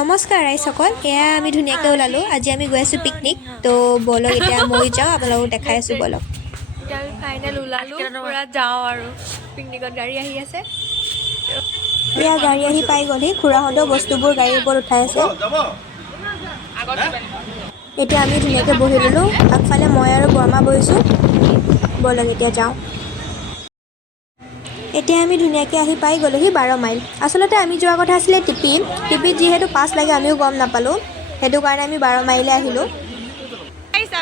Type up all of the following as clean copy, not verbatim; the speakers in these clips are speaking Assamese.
নমস্কাৰ ৰাইজসকল, এয়া আমি ধুনীয়াকৈ ওলালোঁ। আজি আমি গৈ আছোঁ পিকনিক। তো বলক এতিয়া মই যাওঁ, আপোনালোকক দেখাই আছোঁ বলক। এতিয়া আমি ফাইনেল ওলালোঁ, পূৰা যাওঁ আৰু পিকনিকত গাড়ী আহি আছে। এয়া গাড়ী আহি পাই গ'লহি, খুৰাহঁতেও বস্তুবোৰ গাড়ীৰ ওপৰত উঠাই আছে। এতিয়া আমি ধুনীয়াকৈ বহি ল'লোঁ। আগফালে মই আৰু বৰমা বহিছোঁ। বলক এতিয়া যাওঁ। এতিয়া আমি ধুনীয়াকৈ আহি পাই গ'লোহি 12 মাইল। আচলতে আমি যোৱা কথা আছিলে টিপিত যিহেতু পাছ লাগে আমিও গম নাপালোঁ, সেইটো কাৰণে আমি 12 মাইলে আহিলোঁ।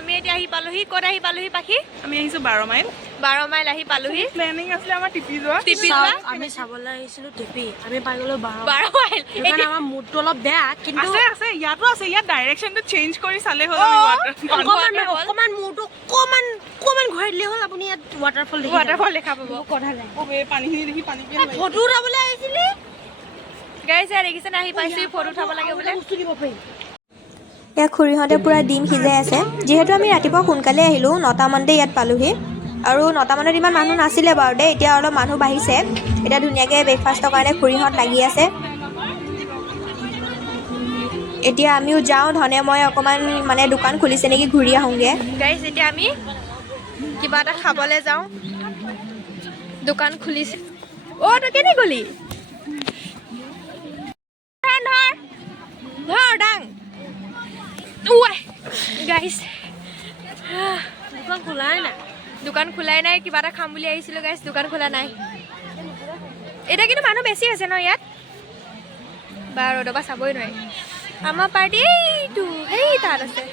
আমি এতিয়া আহি পালোহি। ক'ত আহি পালোহি পাখি? আমি আহিছো 12 মাইল। 12 মাইল আহি পালোহি। প্লেনিং আছিলে আমাৰ টিপি যোৱা। আমি চাবলৈ আহিছিলো টিপি, আমি পাই গ'লো 12 মাইল। সেইকাৰণে আমাৰ মুডটো অলপ বেয়া, কিন্তু আছে ইয়াতো আছে। ইয়াত ডাইৰেকশ্যনটো চেঞ্জ কৰি চালে হ'ল। আমি অকমান মুডটো অকমান ঘূৰাই দিলে হ'ল। আপুনি ইয়াত ৱাটাৰফল দেখা পাব। কথা নাই, পানীখিনি দেখি পানী ফটো উঠাবলৈ আহিছিলি গাইছে দেখিছে আহি পাইছোঁ, ফটো উঠাব লাগে বোলে। বস্তু দিব পাৰি। এয়া খুৰীহঁতে পূৰা ডিম সিজাই আছে। যিহেতু আমি ৰাতিপুৱা সোনকালে আহিলোঁ, 9টা মানতে ইয়াত পালোহি। আৰু 9টা মানত ইমান মানুহ নাছিলে বাৰু দেই, এতিয়া অলপ মানুহ বাঢ়িছে। এতিয়া ধুনীয়াকৈ ব্ৰেকফাষ্টৰ কাৰণে খুৰীহঁত লাগি আছে। এতিয়া আমিও যাওঁ, ধনে মই অকণমান মানে দোকান খুলিছে নেকি ঘূৰি আহোঁগৈ। গাইজ এতিয়া আমি কিবা এটা খাবলৈ যাওঁ, দোকান খুলিছে। অ' তই কেনে গ'লি? ধৰ দাং গাইজ, দোকান খোলাই নাই। কিবা এটা খাম বুলি আহিছিলোঁ গাইজ, দোকান খোলা নাই। এতিয়া কিন্তু মানুহ বেছি হৈছে ন ইয়াত, বা ৰ'দৰ পৰা চাবই নোৱাৰি। আমাৰ পাৰ্টি এইটো সেই তাত আছে।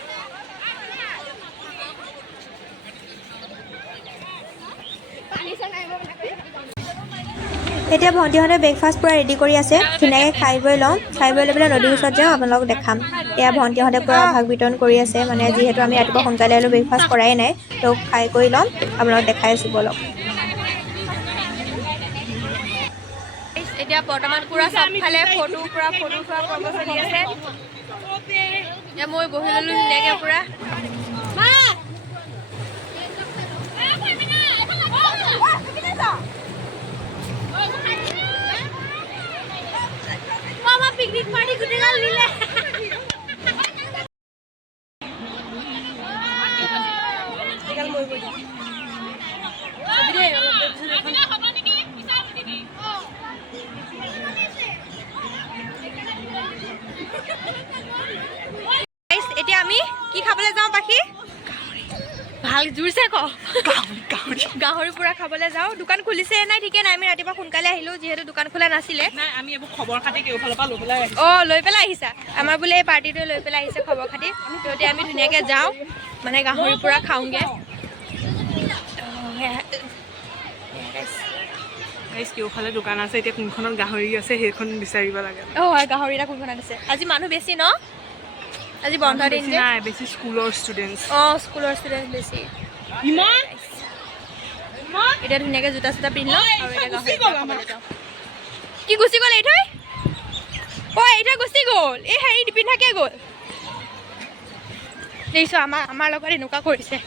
এতিয়া ভণ্টিহঁতে ব্ৰেকফাষ্ট পূৰা ৰেডি কৰি আছে। ধুনীয়াকৈ খাই বৈ লওঁ, খাই বৈ লৈ পেলাই নদীৰ ওচৰত যাওঁ, আপোনালোকক দেখাম। এয়া ভণ্টিহঁতে পূৰা ভাগ বিতৰণ কৰি আছে, মানে যিহেতু আমি ৰাতিপুৱা সোনকালে আহিলোঁ, ব্ৰেকফাষ্ট কৰাই নাই, তো খাই কৰি ল'ম, আপোনালোকক দেখাই আছোঁ বলক। এতিয়া বৰ্তমান পূৰা চবফালে ফটো উঠোৱা পৰ্ব চলি আছে। এতিয়া মই বহি ল'লোঁ ধুনীয়াকৈ পূৰা। পিকনিক পাৰ্টি গোটেইগাল দিলে। এতিয়া আমি কি খাবলৈ যাওঁ পাখি? ভাল জোৰছে ক। গাহৰি পুৰা খাবলৈ যাওঁ। দোকান খুলিছে নাই ঠিকে নাই, আমি ৰাতিপুৱা সোনকালে আহিলোঁ যিহেতু দোকান খোলা নাছিলে। নাই, আমি এইবোৰ খবৰ খাতি কেউফালৰ পৰা লৈ পেলাই আহিছোঁ। অঁ, লৈ পেলাই আহিছা? আমাৰ বোলে এই পাৰ্টিটোৱে লৈ পেলাই আহিছে খবৰ খাতি। তো এতিয়া আমি ধুনীয়াকৈ যাওঁ, মানে গাহৰি পুৰা খাওঁগৈ। কেউফালে দোকান আছে, এতিয়া কোনখনত গাহৰি আছে সেইখন বিচাৰিব লাগে। অঁ হয়, গাহৰি এটা কোনখনত আছে। আজি মানুহ বেছি ন? আজি বন্ধ দিন যে। নাই, বেছি স্কুলৰ ষ্টুডেণ্টছ। অঁ, স্কুলৰ ষ্টুডেণ্ট বেছি। এতিয়া ধুনীয়াকৈ জোতা চোতা পিন্ধি লওঁ আৰু এতিয়া গাহৰি খাবলৈ যাওঁ। কি গুচি গ'ল? এইথৈ অঁ, এইথৈ গুচি গ'ল। এই হেৰি নিপিন্ধাকৈ গ'ল। দেখিছোঁ আমাৰ লগত এনেকুৱা কৰিছে।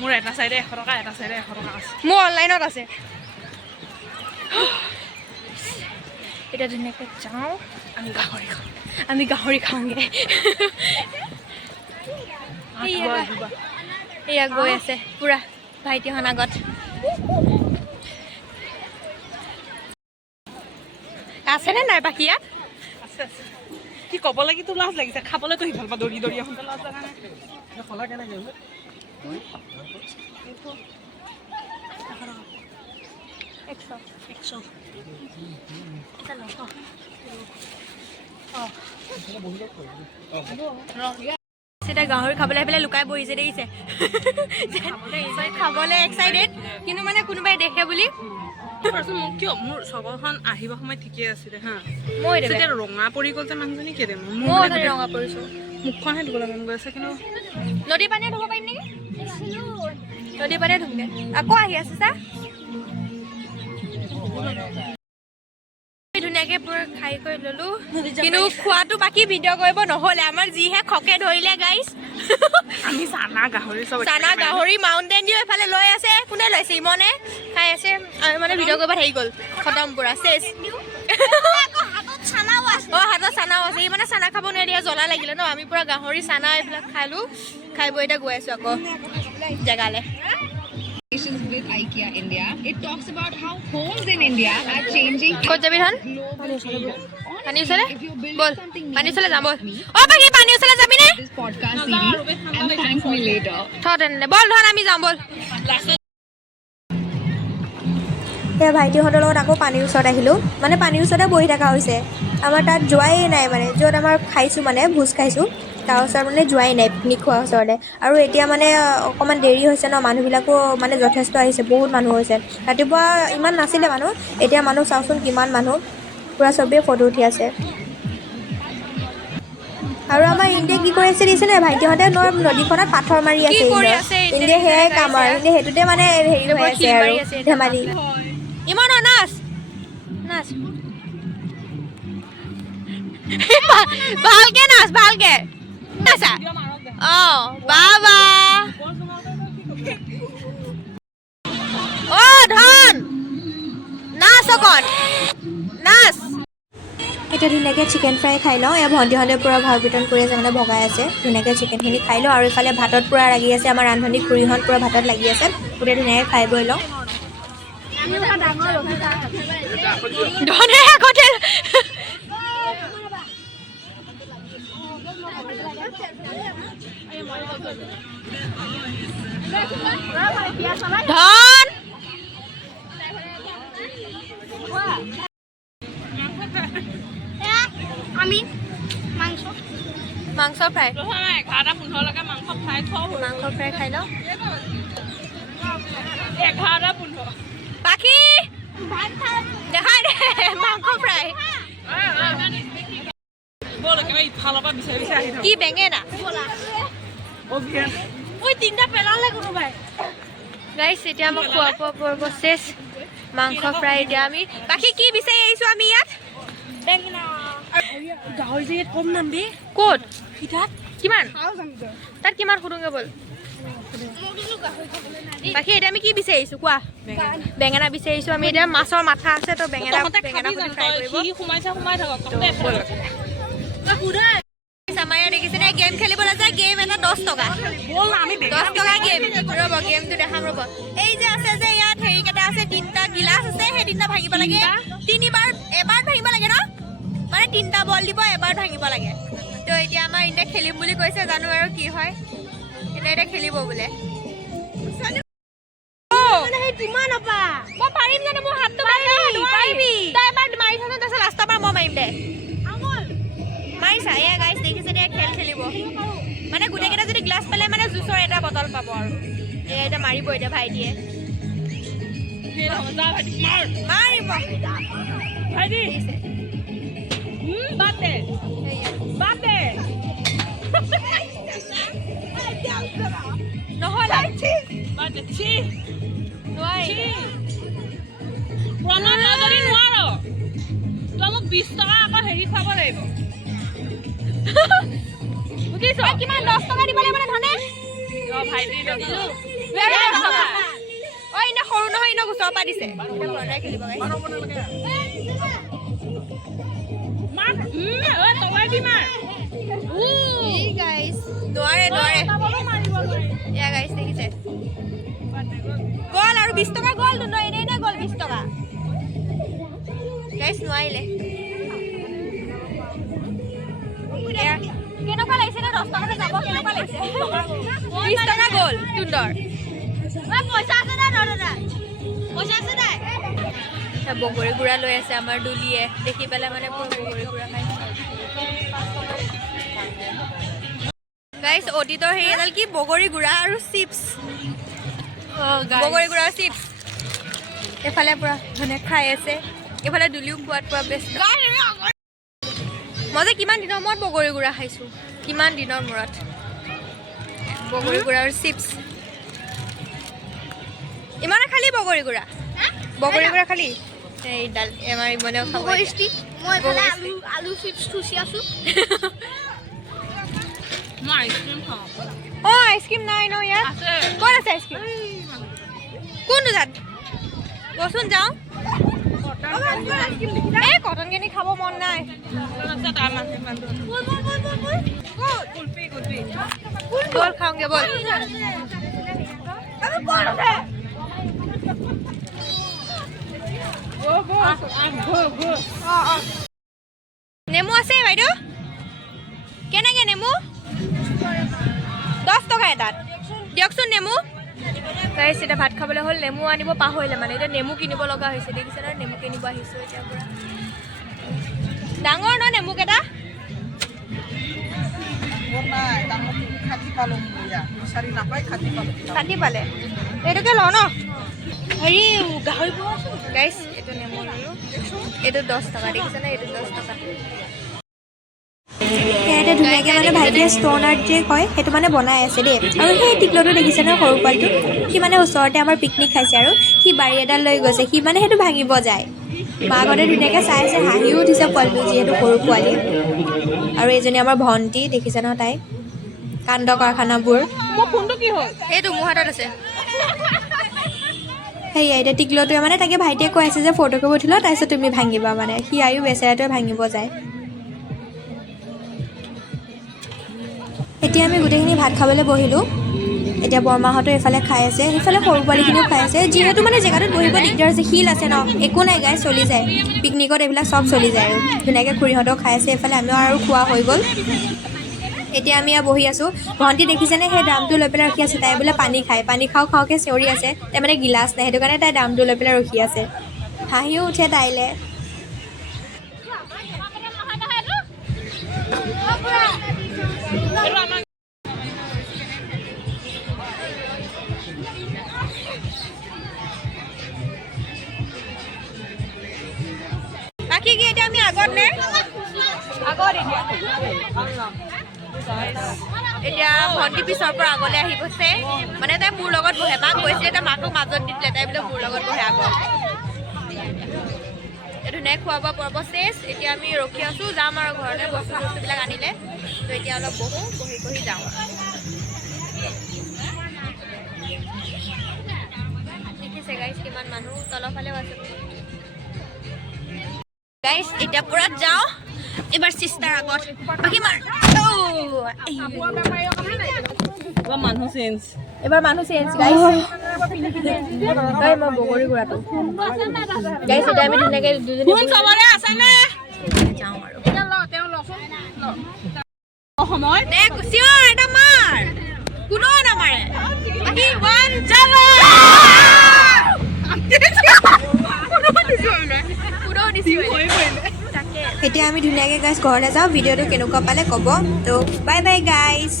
মোৰ এটা চাইডে 100 টকা, এটা চাইডে 100 টকা আছে। মোৰ অনলাইনত আছে। এতিয়া ধুনীয়াকৈ যাওঁ, আমি গাহৰি খাওঁগৈ। এয়া গৈ আছে পূৰা ভাইটিহঁত আগত। আছেনে নাই বাকী ইয়াত? আছে। কি ক'ব লাগি তোৰ লাজ লাগিছে? খাবলৈতো সিফালৰ পৰা দৌৰি দৌৰি আহোঁতে লাজ লগা নাই? এতিয়া গাহৰি খাবলৈ আহি পেলাই লুকাই বহিছে দেখিছে। খাবলৈ এক্সাইটেড, কিন্তু মানে কোনোবাই দেখে বুলি। কিয় মোৰ চবৰখন আহিব সময় ঠিকে আছিলে হা, মই এতিয়া ৰঙা পৰি গ'ল যে মানুহজনী কেলে? মই ৰঙা পৰিছোঁ। মুখখনহে ধুবলৈ মন গৈ আছে, কিন্তু নদী পানীয়ে ধুব পাৰিম নেকি? নদী পানীয়ে ধুমগৈ। আকৌ আহি আছে চা। ধুনীয়াকৈ পুৰা খাই কৰি ল'লোঁ, কিন্তু খোৱাটো বাকী ভিডিঅ' কৰিব নহ'লে। আমাৰ যিহে খকে ধৰিলে গাইজ। আমি চানা গাহৰি চব চানা গাহৰি মাউণ্টেন ডিউ এফালে লৈ আছে। কোনে লৈছে? ইমনে খাই আছে আৰু মানে ভিডিঅ' কৰিব হেৰি গ'ল, খতম পুৰা চেচ। অঁ, হাতত চানা চানাও আছে, ই মানে চানা খাব নোৱাৰি জ্বলা লাগিলে ন, আমি পুৰা গাহৰি চানা এইবিলাক খালো, খাই বৈ এতিয়া গৈ আছো আকৌ জেগালে। With IKEA India, it talks about how homes in India are changing. ক'ত যাবি ধন? পানী ওচৰলে বল, পানী ওচৰলে যাম বল। অ বাকি পানী ওচৰলে যাবি নে? This podcast series and thank me later. থ তেনে বল ধন আমি যাম বল। সেই ভাইটিহঁতৰ লগত আকৌ পানীৰ ওচৰত আহিলোঁ, মানে পানীৰ ওচৰতে বহি থকা হৈছে। আমাৰ তাত যোৱাই নাই, মানে য'ত আমাৰ খাইছোঁ মানে ভোজ খাইছোঁ তাৰ ওচৰত মানে যোৱাই নাই পিকনিক খোৱাৰ ওচৰতে। আৰু এতিয়া মানে অকণমান দেৰি হৈছে ন, মানুহবিলাকো মানে যথেষ্ট আহিছে, বহুত মানুহ হৈছে। ৰাতিপুৱা ইমান নাছিলে মানুহ, এতিয়া মানুহ চাওকচোন কিমান মানুহ, পূৰা চবেই ফটো উঠি আছে। আৰু আমাৰ ইণ্ডিয়াই কি কৰি আছে দিছে নে, ভাইটিহঁতে নদীখনত পাথৰ মাৰি আছে। ইণ্ডিয়া সেয়াই কাম আৰু, ইণ্ডিয়া সেইটোতে মানে হেৰি হৈ আছে আৰু ধেমালি। ইমান নাচ নাচ ভালকে নাচ, ভালকে নাচা। অঁ বাবা অ ধন নাচ অকণ নাচ। এতিয়া ধুনীয়াকৈ চিকেন ফ্ৰাই খাই লওঁ। এয়া ভণ্টিহঁতে পূৰা ভাগ বিতৰণ কৰি আছে, মানে ভগাই আছে। ধুনীয়াকৈ চিকেনখিনি খাই লওঁ, আৰু ইফালে ভাতত পূৰা লাগি আছে আমাৰ ৰান্ধনী খুৰীহঁত, পূৰা ভাতত লাগি আছে। গোটেই ধুনীয়াকৈ খাই বৈ লওঁ। ধনে আগতে ধন আমি মাংস মাংস ফ্ৰাই, 11:15 মাংস ফ্ৰাই থওঁ। মাংস ফ্ৰাই খাই লওঁ। 11:15 বাকী দেখাই দে মাংস ফ্ৰাই। বল একেবাৰে ইফালৰ পৰা বিচাৰি বিচাৰি আহি থাকোঁ। কি বেঙেনা ঐ তিনিটা পেলালে কোনোবাই। গাইছ, এতিয়া আমাক খোৱা বোৱা পৰ্ব চেছ। মাংস ফ্ৰাই এতিয়া আমি বাকী কি বিচাৰি আহিছোঁ আমি ইয়াত? গাহৰি যে কম দাম দেই। ক'ত পিঠাত কিমান তাত কিমান সুধোগে ব'ল। বাকী এতিয়া আমি কি বিচাৰি আহিছোঁ কোৱা? বেঙেনা বিচাৰি আহিছোঁ আমি। এতিয়া মাছৰ মাথা আছে তো বেঙেনা বেঙেনা ফ্ৰাই কৰিব। সোমাই থাকক। আমাৰ ইয়াত দেখিছেনে গেম খেলিবলৈ যায়, গেম এটা 10 টকা। 10 টকা গেম। ৰ'ব গেমটো দেখাম ৰ'ব। এই যে আছে যে ইয়াত হেৰিকেইটা আছে, 3টা গিলাচ আছে, সেই 3টা ভাঙিব লাগে। এবাৰ ভাঙিব লাগে ন, মানে 3টা বল দিব, এবাৰ ভাঙিব লাগে। তো এতিয়া আমাৰ ইণ্ডিয়া খেলিম বুলি কৈছে, জানো আৰু কি হয়। এতিয়া খেলিব বোলে। মই পাৰিম জানো, মোৰ হাতটো পাৰিবি তই এবাৰ মাৰি থাক, তাৰপিছত লাষ্টৰ পৰা মই মাৰিম দে। মাৰিছা এয়া গাইছ, দেখিছে দে খেল খেলিব মানে গোটেইকেইটা যদি গ্লাছ পেলাই মানে জুচৰ এটা বটল পাব। আৰু এয়া এতিয়া মাৰিব এতিয়া ভাইটিয়ে, মাৰিব ভাইটি নহ'লে নোৱাৰো তই মোক 20 টকা আকৌ হেৰি খুৱাব লাগিব। বুজিছ কিমান 10 টকা দিব লাগিব ধনে? ভাইটি ঐ ইনে সৰু নহয়, ইনে গোচৰ পৰা দিছে। খেলিব নোৱাৰে এয়া গাইছ দেখিছে গ'ল আৰু 20 টকা গ'ল। এনেই গ'ল 20 টকা গাইছ, নোৱাৰিলে। কেনেকুৱা লাগিছে নে 10 টকাতে যাব? কেনেকুৱা লাগিছে? 20 টকা গ'ল সুন্দৰ। পইচা আছে নাই দাদা? পইচা আছে নাই? বগৰী গুড়া লৈ আছে আমাৰ দুলিয়ে, দেখি পেলাই মানে বগৰী গুড়া খাই। গাইছ অতীতৰ হেৰি এডাল কি বগৰী গুড়া আৰু চিপছ, বগৰী গুড়া চিপছ। এফালে পুৰা ধুনীয়া খাই আছে, এফালে দুলিও খোৱাত পুৰা বেষ্ট। মই যে কিমান দিনৰ মূৰত বগৰী গুড়া খাইছোঁ, কিমান দিনৰ মূৰত বগৰী গুড়া আৰু চিপছ। ইমানে খালি বগৰী গুড়া খালি এইডাল আমাৰ ইমানেও খাব। মই আলু চিপছ থুচি আছোঁ। মই আইচক্ৰীম খাওঁ। অঁ আইচক্ৰীম নাই ন ইয়াত? ক'ত আছে আইচক্ৰীম? কোনটো তাত? কচোন যাওঁ। এই কটন কেনি খাব মন নাই বল খাওঁগে বল নেমু আছে বাইদেউ কেনেকৈ নেমু 10 টকা এটাত দিয়কচোন নেমু গাইছ এতিয়া ভাত খাবলৈ হ'ল নেমু আনিব পাহৰিলে মানে এতিয়া নেমু কিনিব লগা হৈছে দেখিছে নহয় নেমু কিনিব আহিছোঁ এতিয়া পূৰা ডাঙৰ ন নেমুকেইটা কাটি পালে এইটোকে লওঁ ন হেৰি গাহৰি গাইছ এইটো নেমু ল'লোঁ এইটো 10 টকা দেখিছেনে এইটো 10 টকা সিহঁতে ধুনীয়াকৈ মানে ভাইটিয়ে ষ্ট'ন আৰ্ট যে কয় সেইটো মানে বনাই আছে দেই আৰু সেই টিকলটো দেখিছে ন সৰু পোৱালিটো সি মানে ওচৰতে আমাৰ পিকনিক খাইছে আৰু সি বাৰী এডাল লৈ গৈছে সি মানে সেইটো ভাঙিব যায় মাকহঁতে ধুনীয়াকৈ চাই আছে হাঁহিও উঠিছে পোৱালিটো যিহেতু সৰু পোৱালি আৰু এইজনী আমাৰ ভণ্টি দেখিছে ন তাই কাণ্ড কাৰখানাবোৰ মোৰ ফোনটো কি হ'ল এইটো মোৰ হাতত আছে সেয়া এতিয়া টিকলটোৱে মানে তাকে ভাইটিয়ে কৈ আছে যে ফটো কৰিব উঠিলোঁ তাৰপিছত তুমি ভাঙিবা মানে সি আয়ো বেচেৰাটোৱে ভাঙিব যায় এতিয়া আমি গোটেইখিনি ভাত খাবলৈ বহিলোঁ এতিয়া বৰমাহঁতো এইফালে খাই আছে সেইফালে সৰু পোৱালিখিনিও খাই আছে যিহেতু মানে জেগাটোত বহিব দিগদাৰ আছে শিল আছে ন একো নাই গাই চলি যায় পিকনিকত এইবিলাক চব চলি যায় আৰু ধুনীয়াকৈ খুৰীহঁতেও খাই আছে এইফালে আমিও আৰু খোৱা হৈ গ'ল এতিয়া আমি ইয়াত বহি আছোঁ ভণ্টি দেখিছেনে সেই দামটো লৈ পেলাই ৰখি আছে তাই বোলে পানী খায় পানী খাওঁকৈ চিঞৰি আছে তাই মানে গিলাচ নাই সেইটো কাৰণে তাই দামটো লৈ পেলাই ৰখি আছে হাঁহিও উঠে তাইলৈ বাকী কি এতিয়া আমি আগত নে আগত এতিয়া ভণ্টি পিছৰ পৰা আগলৈ আহি গৈছে মানে তাই মোৰ লগত বহে মাক কৈছিলে তাই মাকক মাজত দি দিলে তাই বোলে মোৰ লগত বহে আগত ধুনীয়াকৈ খোৱা বোৱা পৰ্ব চেছ এতিয়া আমি ৰখি আছোঁ যাম আৰু ঘৰলৈ বস্তুবিলাক আনিলে তো এতিয়া অলপ বহোঁ বহি যাওঁ দেখিছে গাইছ কিমান মানুহ তলফালেও আছে গাইছ এতিয়া পুৰা যাওঁ এবাৰ চিষ্টাৰ আগত বাকী মানুহ চেঞ্জ এবাৰ মানুহ চেঞ্জ গাইছ মই বগৰী গুড়াটো গাইছ এতিয়া আমি ধুনীয়াকৈ দুজনী যাওঁ আৰু সময় দে চিঞৰ এটা মাৰ কোনো নামাৰে বাকী ওৱান জানো এতিয়া আমি ধুনীয়াকৈ গাইছ ঘৰলৈ যাওঁ ভিডিঅ'টো কেনেকুৱা পালে ক'ব তো বাই বাই গাইছ